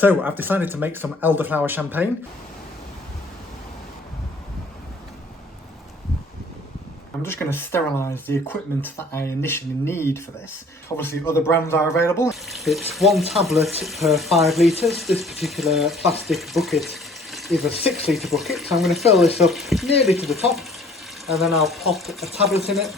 So I've decided to make some elderflower champagne. I'm just going to sterilise the equipment that I initially need for this. Obviously other brands are available. It's 1 tablet per 5 litres. This particular plastic bucket is a 6 litre bucket, so I'm going to fill this up nearly to the top, and then I'll pop a tablet in it,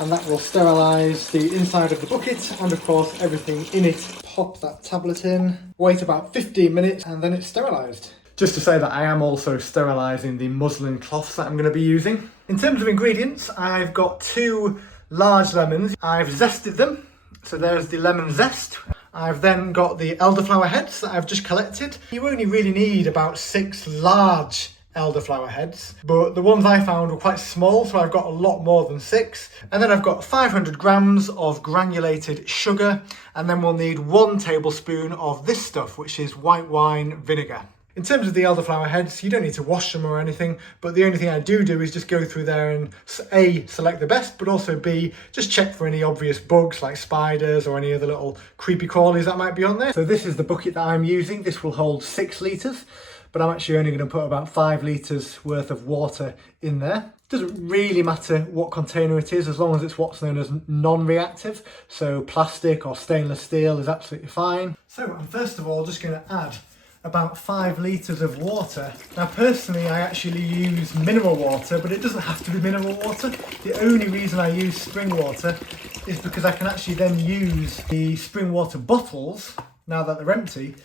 and that will sterilise the inside of the bucket and of course everything in it. Pop that tablet in, wait about 15 minutes, and then it's sterilised. Just to say that I am also sterilising the muslin cloths that I'm going to be using. In terms of ingredients, I've got 2 large lemons. I've zested them, so there's the lemon zest. I've then got the elderflower heads that I've just collected. You only really need about 6 large elderflower heads, but the ones I found were quite small, so I've got a lot more than 6. And then I've got 500 grams of granulated sugar, and then we'll need 1 tablespoon of this stuff, which is white wine vinegar. In terms of the elderflower heads, you don't need to wash them or anything, but the only thing I do is just go through there and A, select the best, but also B, just check for any obvious bugs like spiders or any other little creepy crawlies that might be on there. So this is the bucket that I'm using. This will hold 6 litres, but I'm actually only going to put about 5 litres worth of water in there. It doesn't really matter what container it is, as long as it's what's known as non-reactive. So plastic or stainless steel is absolutely fine. So I'm first of all just going to add about 5 litres of water. Now personally I actually use mineral water, but it doesn't have to be mineral water. The only reason I use spring water is because I can actually then use the spring water bottles, now that they're empty,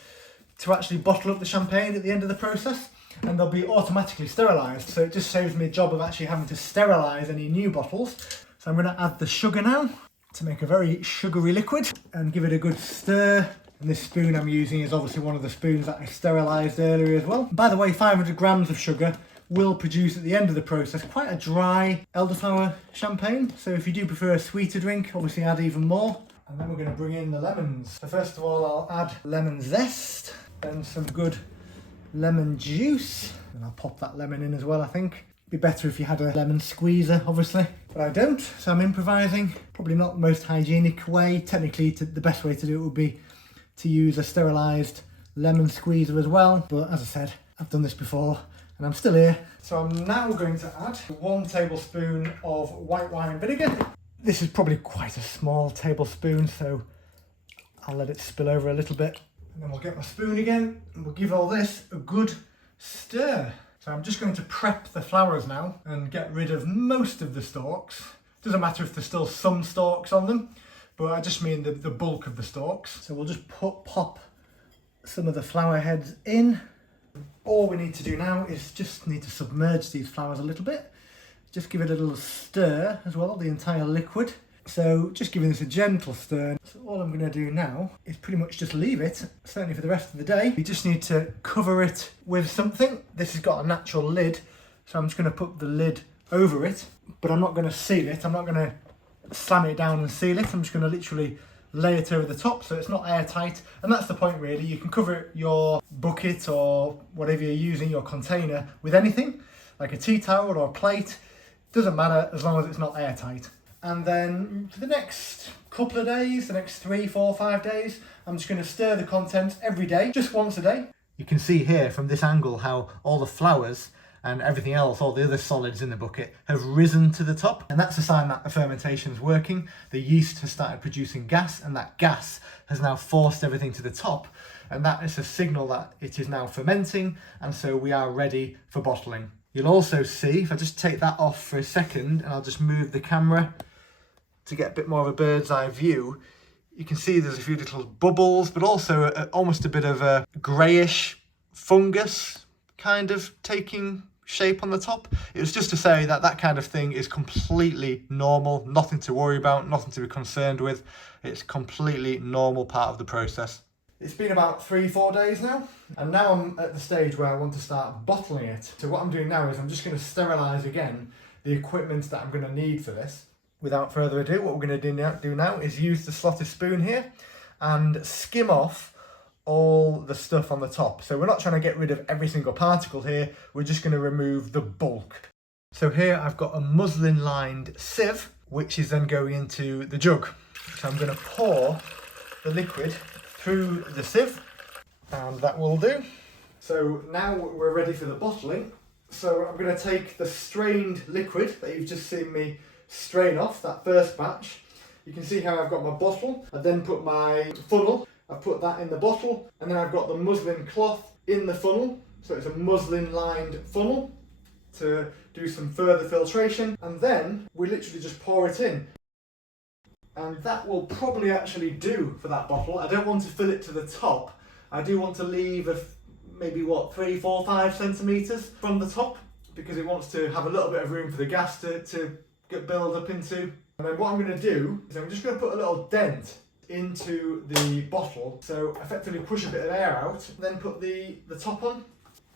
to actually bottle up the champagne at the end of the process, and they'll be automatically sterilised. So it just saves me a job of actually having to sterilise any new bottles. So I'm going to add the sugar now to make a very sugary liquid and give it a good stir. And this spoon I'm using is obviously one of the spoons that I sterilised earlier as well. By the way, 500 grams of sugar will produce at the end of the process quite a dry elderflower champagne. So if you do prefer a sweeter drink, obviously add even more. And then we're going to bring in the lemons. So first of all, I'll add lemon zest, then some good lemon juice. And I'll pop that lemon in as well, I think. It'd be better if you had a lemon squeezer, obviously, but I don't, so I'm improvising. Probably not the most hygienic way. Technically, the best way to do it would be to use a sterilised lemon squeezer as well, but as I said, I've done this before and I'm still here. So I'm now going to add 1 tablespoon of white wine vinegar. This is probably quite a small tablespoon, so I'll let it spill over a little bit, and then we'll get my spoon again and we'll give all this a good stir. So I'm just going to prep the flowers now and get rid of most of the stalks. Doesn't matter if there's still some stalks on them, but I just mean the bulk of the stalks. So we'll just pop some of the flower heads in. All we need to do now is just need to submerge these flowers a little bit. Just give it a little stir as well, the entire liquid. So just giving this a gentle stir. So all I'm going to do now is pretty much just leave it, certainly for the rest of the day. You just need to cover it with something. This has got a natural lid, so I'm just going to put the lid over it, but I'm not going to seal it. I'm not going to slam it down and seal it. I'm just going to literally lay it over the top so it's not airtight, and that's the point really. You can cover your bucket or whatever you're using, your container, with anything like a tea towel or a plate. Doesn't matter as long as it's not airtight. And then for the next couple of days, the next 3, 4, 5 days, I'm just going to stir the contents every day, just once a day. You can see here from this angle how all the flowers and everything else, all the other solids in the bucket, have risen to the top. And that's a sign that the fermentation is working. The yeast has started producing gas, and that gas has now forced everything to the top. And that is a signal that it is now fermenting, and so we are ready for bottling. You'll also see, if I just take that off for a second, and I'll just move the camera to get a bit more of a bird's eye view, you can see there's a few little bubbles, but also almost a bit of a greyish fungus kind of taking shape on the top. It was just to say that that kind of thing is completely normal, nothing to worry about, nothing to be concerned with. It's completely normal part of the process. It's been about 3-4 days now, and now I'm at the stage where I want to start bottling it. So what I'm doing now is I'm just going to sterilise again the equipment that I'm going to need for this. Without further ado, what we're going to do now is use the slotted spoon here and skim off all the stuff on the top. So we're not trying to get rid of every single particle here, we're just going to remove the bulk. So here I've got a muslin lined sieve, which is then going into the jug. So I'm going to pour the liquid through the sieve, And that will do. So now we're ready for the bottling. So I'm going to take the strained liquid that you've just seen me strain off, that first batch. You can see how I've got my bottle. I then put my funnel. I put that in the bottle, and then I've got the muslin cloth in the funnel. So it's a muslin lined funnel to do some further filtration. And then we literally just pour it in. And that will probably actually do for that bottle. I don't want to fill it to the top. I do want to leave maybe 3, 4, 5 centimetres from the top, because it wants to have a little bit of room for the gas to get build up into. And then what I'm going to do is I'm just going to put a little dent into the bottle, so effectively push a bit of air out, then put the top on.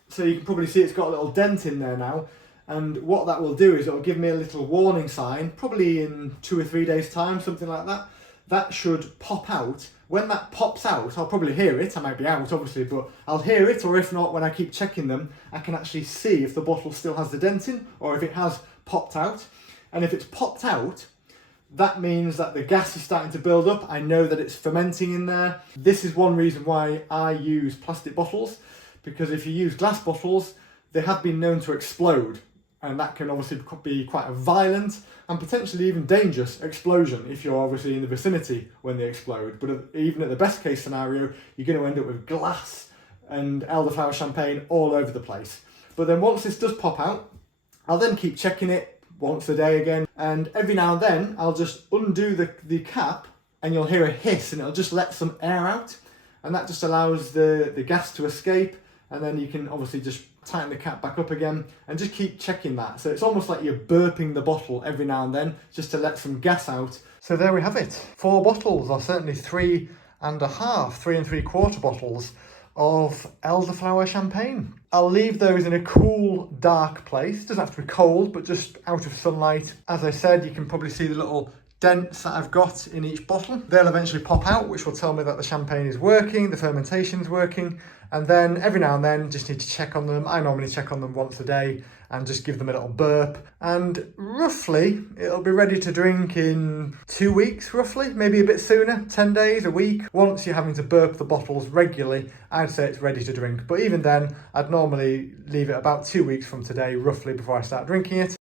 So you can probably see it's got a little dent in there now, and what that will do is it will give me a little warning sign, probably in 2 or 3 days time, something like that. That should pop out. When that pops out, I'll probably hear it. I might be out obviously, but I'll hear it, or if not, when I keep checking them, I can actually see if the bottle still has the dent in or if it has popped out. And if it's popped out, that means that the gas is starting to build up. I know that it's fermenting in there. This is one reason why I use plastic bottles, because if you use glass bottles, they have been known to explode. And that can obviously be quite a violent and potentially even dangerous explosion if you're obviously in the vicinity when they explode. But even at the best case scenario, you're going to end up with glass and elderflower champagne all over the place. But then once this does pop out, I'll then keep checking it once a day again. And every now and then, I'll just undo the cap and you'll hear a hiss and it'll just let some air out. And that just allows the gas to escape. And then you can obviously just tighten the cap back up again and just keep checking that. So it's almost like you're burping the bottle every now and then just to let some gas out. So there we have it. 4 bottles, or certainly 3 3¾ bottles of elderflower champagne. I'll leave those in a cool, dark place. It doesn't have to be cold, but just out of sunlight. As I said, you can probably see the little dents that I've got in each bottle. They'll eventually pop out, which will tell me that the champagne is working, the fermentation is working. And then every now and then, just need to check on them. I normally check on them once a day and just give them a little burp. And roughly, it'll be ready to drink in 2 weeks, roughly, maybe a bit sooner, 10 days, a week. Once you're having to burp the bottles regularly, I'd say it's ready to drink. But even then, I'd normally leave it about 2 weeks from today, roughly, before I start drinking it.